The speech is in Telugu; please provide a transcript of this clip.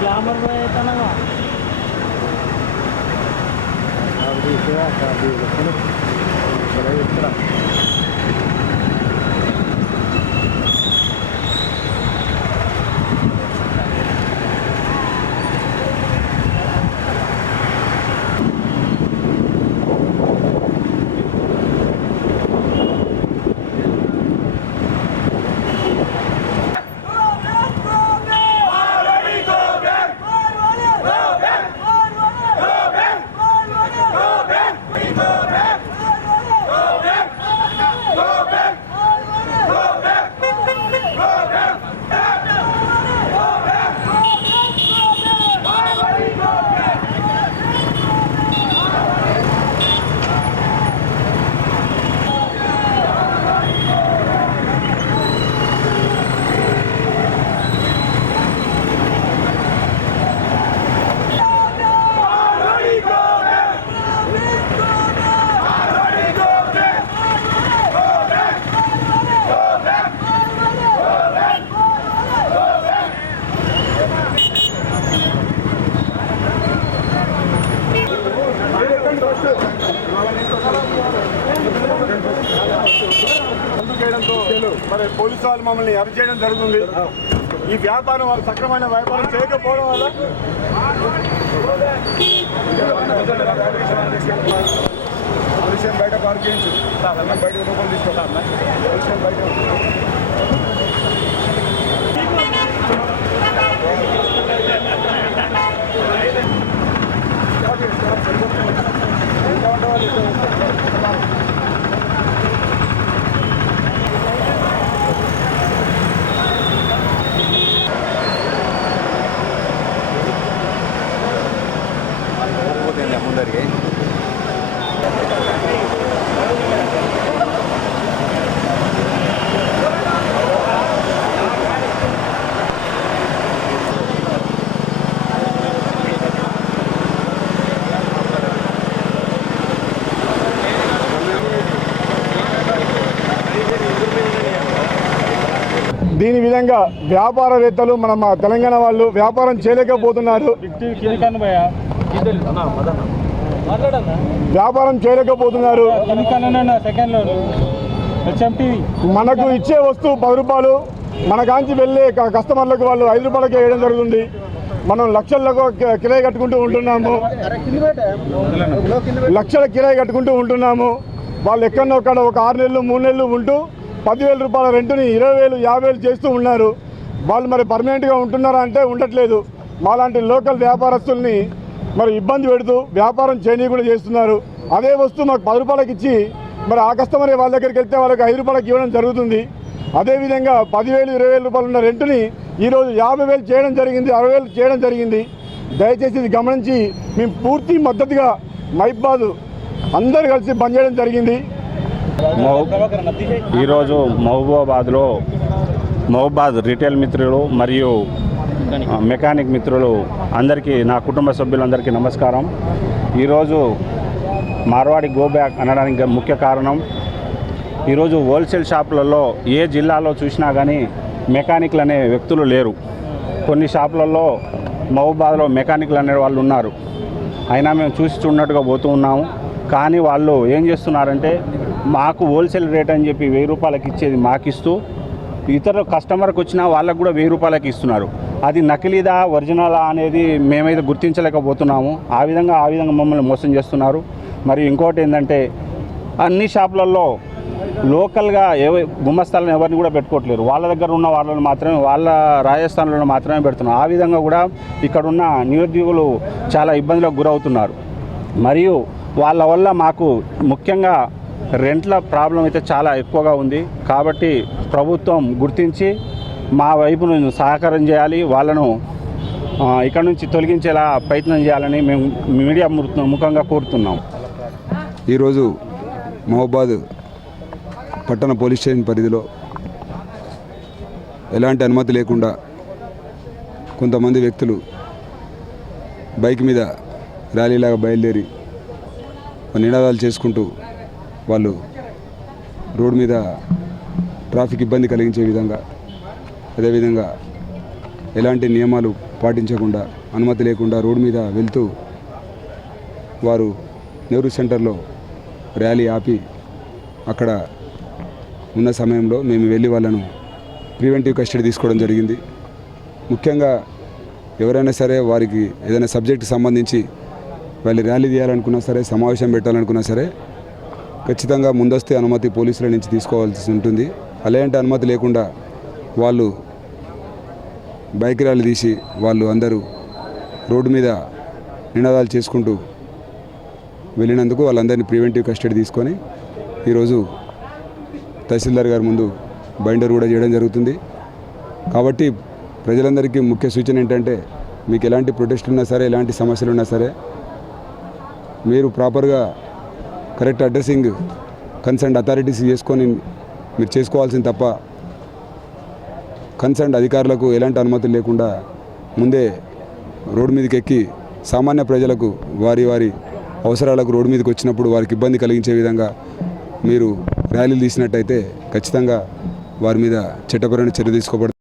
గ్లామర్ బాయ్ అవుతానవా అది ఇక్కడ బంద్ మరి పోలీసు వాళ్ళు మమ్మల్ని అరెస్ట్ చేయడం జరుగుతుంది. ఈ వ్యాపారం వాళ్ళు సక్రమైన వ్యాపారం చేయకపోవడం వల్ల పోలీసు బయట పార్క్ చేయించు. బయట రూపాయలు తీసుకో. పోలీసు బయట. దీని విధంగా వ్యాపారవేత్తలు మన మా తెలంగాణ వాళ్ళు వ్యాపారం చేయలేకపోతున్నారు. వ్యాపారం చేయలేకపోతున్నారు. మనకు ఇచ్చే వస్తువు పది రూపాయలు మన కాంచి వెళ్ళే కస్టమర్లకు వాళ్ళు ఐదు రూపాయలకి వేయడం జరుగుతుంది. మనం లక్షలకు కిరాయి కట్టుకుంటూ ఉంటున్నాము. లక్షల కిరాయి కట్టుకుంటూ ఉంటున్నాము. వాళ్ళు ఎక్కడో ఒక ఆరు నెలలు మూడు నెలలు ఉంటూ పదివేల రూపాయల రెంట్ని ఇరవై వేలు యాభై వేలు చేస్తూ ఉన్నారు. వాళ్ళు మరి పర్మనెంట్గా ఉంటున్నారా అంటే ఉండట్లేదు. మాలాంటి లోకల్ వ్యాపారస్తుల్ని మరి ఇబ్బంది పెడుతూ వ్యాపారం చేయనీయకుండా చేస్తున్నారు. అదే వస్తువు మాకు పది రూపాయలకి ఇచ్చి మరి ఆ కస్టమర్ వాళ్ళ దగ్గరికి వెళ్తే వాళ్ళకి ఐదు రూపాయలకి ఇవ్వడం జరుగుతుంది. అదేవిధంగా పదివేలు ఇరవై వేల రూపాయలు ఉన్న రెంట్ని ఈరోజు యాభై వేలు చేయడం జరిగింది అరవై వేలు చేయడం జరిగింది. దయచేసి ఇది గమనించి మేము పూర్తి మద్దతుగా మైబాదు అందరు కలిసి బంద్ చేయడం జరిగింది. ఈరోజు మహబూబాబాద్లో మహబూబాద్ రిటైల్ మిత్రులు మరియు మెకానిక్. మిత్రులు అందరికీ నా కుటుంబ సభ్యులందరికీ నమస్కారం. ఈరోజు మార్వాడి గో బ్యాక్ అనడానికి ముఖ్య కారణం ఈరోజు హోల్సేల్ షాపులలో ఏ జిల్లాలో చూసినా కానీ మెకానిక్లు అనే వ్యక్తులు లేరు. కొన్ని షాపులలో మహబూబాద్లో మెకానిక్లు అనే వాళ్ళు ఉన్నారు. అయినా మేము చూసి చూడనట్టుగా పోతూ ఉన్నాము. కానీ వాళ్ళు ఏం చేస్తున్నారంటే మాకు హోల్సేల్ రేట్ అని చెప్పి వెయ్యి రూపాయలకి ఇచ్చేది మాకు ఇస్తూ ఇతర కస్టమర్కి వచ్చినా వాళ్ళకు కూడా వెయ్యి రూపాయలకి ఇస్తున్నారు. అది నకిలీదా ఒరిజినలా అనేది మేమైతే గుర్తించలేకపోతున్నాము. ఆ విధంగా ఆ విధంగా మమ్మల్ని మోసం చేస్తున్నారు. మరి ఇంకోటి ఏంటంటే అన్ని షాపులలో లోకల్గా ఏ గుమ్మస్తాలను ఎవరిని కూడా పెట్టుకోవట్లేరు. వాళ్ళ దగ్గర ఉన్న వాళ్ళని మాత్రమే వాళ్ళ రాజస్థాన్లో మాత్రమే పెడుతున్నారు. ఆ విధంగా కూడా ఇక్కడున్న నిరుద్యోగులు చాలా ఇబ్బందులకు గురవుతున్నారు. మరియు వాళ్ళ వల్ల మాకు ముఖ్యంగా రెంట్ల ప్రాబ్లం అయితే చాలా ఎక్కువగా ఉంది. కాబట్టి ప్రభుత్వం గుర్తించి మా వైపును సహకారం చేయాలి. వాళ్ళను ఇక్కడ నుంచి తొలగించేలా ప్రయత్నం చేయాలని మేము మీడియా ముఖంగా కోరుతున్నాం. ఈరోజు మహబాద్ పట్టణ పోలీస్ స్టేషన్ పరిధిలో ఎలాంటి అనుమతి లేకుండా కొంతమంది వ్యక్తులు బైక్ మీద ర్యాలీలాగా బయలుదేరి నినాదాలు చేసుకుంటూ వాళ్ళు రోడ్డు మీద ట్రాఫిక్ ఇబ్బంది కలిగించే విధంగా అదేవిధంగా ఎలాంటి నియమాలు పాటించకుండా అనుమతి లేకుండా రోడ్డు మీద వెళ్తూ వారు నెహ్రూ సెంటర్లో ర్యాలీ ఆపి అక్కడ ఉన్న సమయంలో మేము వెళ్ళి వాళ్ళను ప్రివెంటివ్ కస్టడీ తీసుకోవడం జరిగింది. ముఖ్యంగా ఎవరైనా సరే వారికి ఏదైనా సబ్జెక్ట్ సంబంధించి వాళ్ళు ర్యాలీ తీయాలనుకున్నా సరే సమావేశం పెట్టాలనుకున్నా సరే ఖచ్చితంగా ముందస్తు అనుమతి పోలీసుల నుంచి తీసుకోవాల్సి ఉంటుంది. అలాంటి అనుమతి లేకుండా వాళ్ళు బైక్ ర్యాలీ తీసి వాళ్ళు అందరూ రోడ్డు మీద నినాదాలు చేసుకుంటూ వెళ్ళినందుకు వాళ్ళందరినీ ప్రివెంటివ్ కస్టడీ తీసుకొని ఈరోజు తహసీల్దార్ గారి ముందు బైండర్ కూడా చేయడం జరుగుతుంది. కాబట్టి ప్రజలందరికీ ముఖ్య సూచన ఏంటంటే మీకు ఎలాంటి ప్రొటెస్టులు ఉన్నా సరే ఎలాంటి సమస్యలు ఉన్నా సరే మీరు ప్రాపర్గా కరెక్ట్ అడ్రస్సింగ్ కన్సర్న్ అథారిటీస్ చేసుకొని మీరు చేసుకోవాల్సింది తప్ప కన్సర్న్ అధికారులకు ఎలాంటి అనుమతులు లేకుండా ముందే రోడ్డు మీదకి ఎక్కి సామాన్య ప్రజలకు వారి వారి అవసరాలకు రోడ్డు మీదకి వచ్చినప్పుడు వారికి ఇబ్బంది కలిగించే విధంగా మీరు ర్యాలీలు తీసినట్టయితే ఖచ్చితంగా వారి మీద చట్టపరమైన చర్య తీసుకోబడుతుంది.